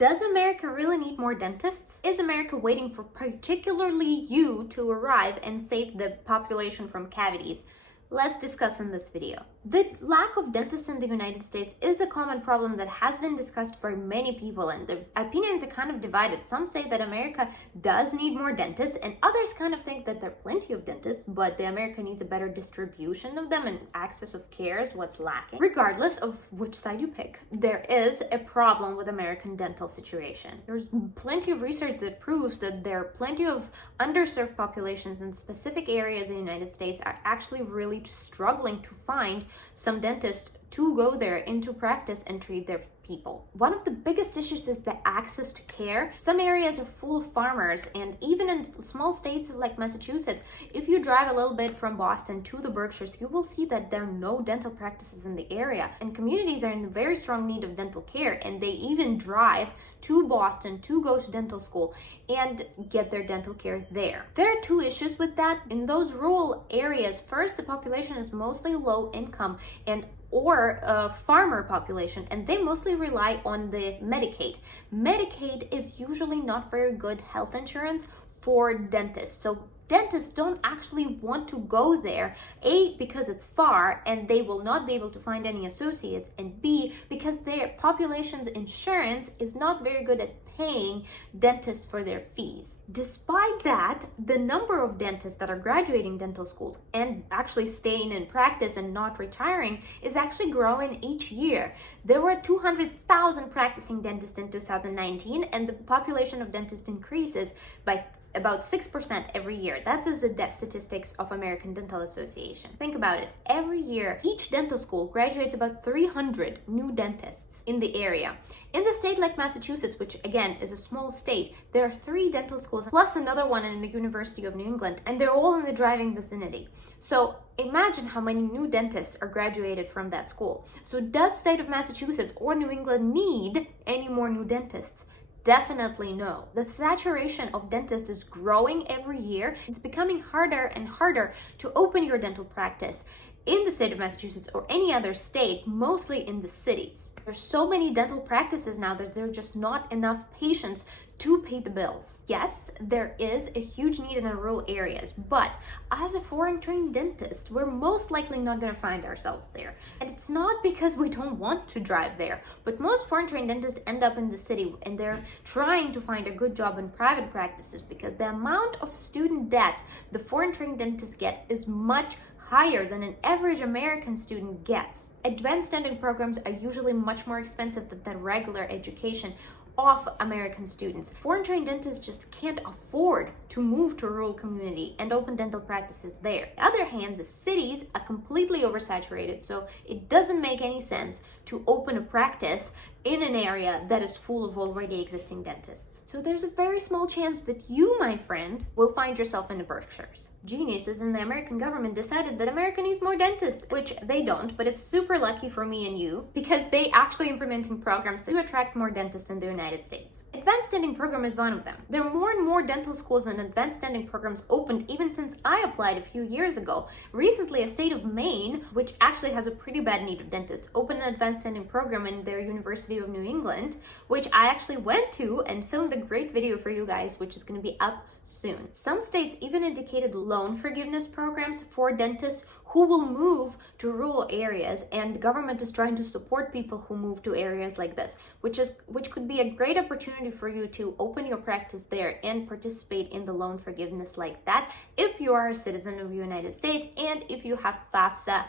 Does America really need more dentists? Is America waiting for particularly you to arrive and save the population from cavities? Let's discuss in this video. The lack of dentists in the United States is a common problem that has been discussed by many people, and the opinions are kind of divided. Some say that America does need more dentists, and others kind of think that there are plenty of dentists, but the America needs a better distribution of them, and access of care is what's lacking. Regardless of which side you pick, there is a problem with American dental situation. There's plenty of research that proves that there are plenty of underserved populations in specific areas in the United States are actually really struggling to find some dentists to go there into practice and treat their people. One of the biggest issues is the access to care. Some areas are full of farmers, and even in small states like Massachusetts, if you drive a little bit from Boston to the Berkshires, you will see that there are no dental practices in the area, and communities are in very strong need of dental care, and they even drive to Boston to go to dental school and get their dental care there. There are two issues with that. In those rural areas, first, the population is mostly low income or a farmer population, and they mostly rely on the Medicaid. Medicaid is usually not very good health insurance for dentists. So dentists don't actually want to go there, A, because it's far and they will not be able to find any associates, and B, because their population's insurance is not very good at paying dentists for their fees. Despite that, the number of dentists that are graduating dental schools and actually staying in practice and not retiring is actually growing each year. There were 200,000 practicing dentists in 2019, and the population of dentists increases by about 6% every year. That's the statistics of American Dental Association. Think about it. Every year, each dental school graduates about 300 new dentists in the area. In the state like Massachusetts, which again is a small state, there are 3 dental schools plus another one in the University of New England, and they're all in the driving vicinity. So imagine how many new dentists are graduated from that school. So does the state of Massachusetts or New England need any more new dentists? Definitely no. The saturation of dentists is growing every year. It's becoming harder and harder to open your dental practice in the state of Massachusetts or any other state, mostly in the cities. There's so many dental practices now that there are just not enough patients to pay the bills. Yes, there is a huge need in the rural areas, but as a foreign trained dentist, we're most likely not going to find ourselves there. And it's not because we don't want to drive there, but most foreign trained dentists end up in the city, and they're trying to find a good job in private practices because the amount of student debt the foreign trained dentists get is much higher than an average American student gets. Advanced dental programs are usually much more expensive than the regular education of American students. Foreign trained dentists just can't afford to move to a rural community and open dental practices there. On the other hand, the cities are completely oversaturated, so it doesn't make any sense to open a practice in an area that is full of already existing dentists. So there's a very small chance that you, my friend, will find yourself in the Berkshires. Geniuses in the American government decided that America needs more dentists, which they don't, but it's super lucky for me and you because they actually implementing programs to attract more dentists in the United States. Advanced dental program is one of them. There are more and more dental schools and advanced dental programs opened even since I applied a few years ago. Recently, a state of Maine, which actually has a pretty bad need of dentists, opened an advanced dental program in their University of New England, which I actually went to and filmed a great video for you guys, which is going to be up soon. Some states even indicated loan forgiveness programs for dentists who will move to rural areas, and the government is trying to support people who move to areas like this, which could be a great opportunity for you to open your practice there and participate in the loan forgiveness like that if you are a citizen of the United States and if you have FAFSA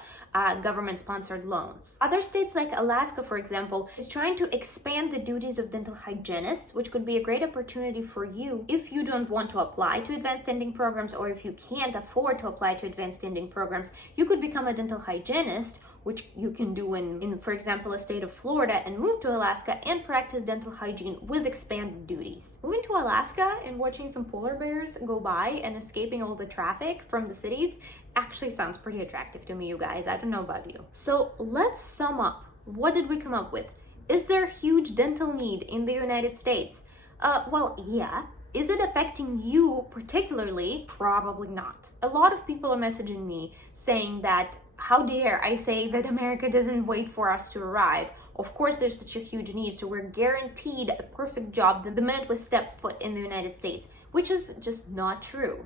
government-sponsored loans. Other states like Alaska, for example, is trying to expand the duties of dental hygienists, which could be a great opportunity for you if you don't want to apply to advanced dental programs, or if you can't afford to apply to advanced dental programs. You could become a dental hygienist, which you can do in, for example, a state of Florida, and move to Alaska and practice dental hygiene with expanded duties. Moving to Alaska and watching some polar bears go by and escaping all the traffic from the cities actually sounds pretty attractive to me, you guys. I don't know about you. So let's sum up. What did we come up with? Is there a huge dental need in the United States? Well, yeah. Is it affecting you particularly? Probably not. A lot of people are messaging me saying that how dare I say that America doesn't wait for us to arrive? Of course, there's such a huge need, so we're guaranteed a perfect job the minute we step foot in the United States, which is just not true.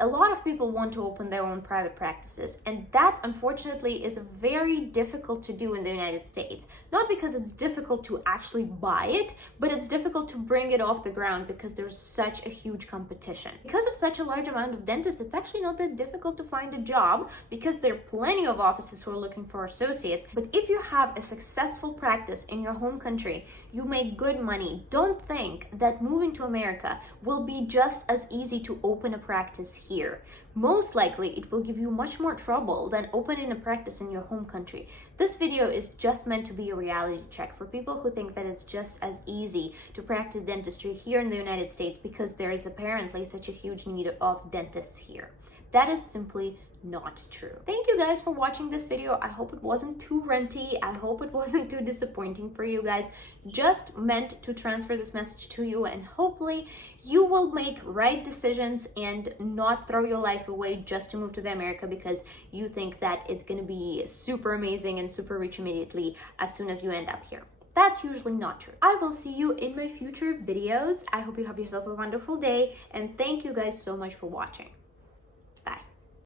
A lot of people want to open their own private practices, and that unfortunately is very difficult to do in the United States. Not because it's difficult to actually buy it, but it's difficult to bring it off the ground because there's such a huge competition. Because of such a large amount of dentists, it's actually not that difficult to find a job because there are plenty of offices who are looking for associates. But if you have a successful practice in your home country, you make good money. Don't think that moving to America will be just as easy to open a practice here. Most likely, it will give you much more trouble than opening a practice in your home country. This video is just meant to be a reality check for people who think that it's just as easy to practice dentistry here in the United States because there is apparently such a huge need of dentists here. That is simply not true. Thank you guys for watching this video. I hope it wasn't too renty. I hope it wasn't too disappointing for you guys. Just meant to transfer this message to you, and hopefully you will make right decisions and not throw your life away just to move to the America because you think that it's going to be super amazing and super rich immediately as soon as you end up here. That's usually not true. I will see you in my future videos. I hope you have yourself a wonderful day, and thank you guys so much for watching.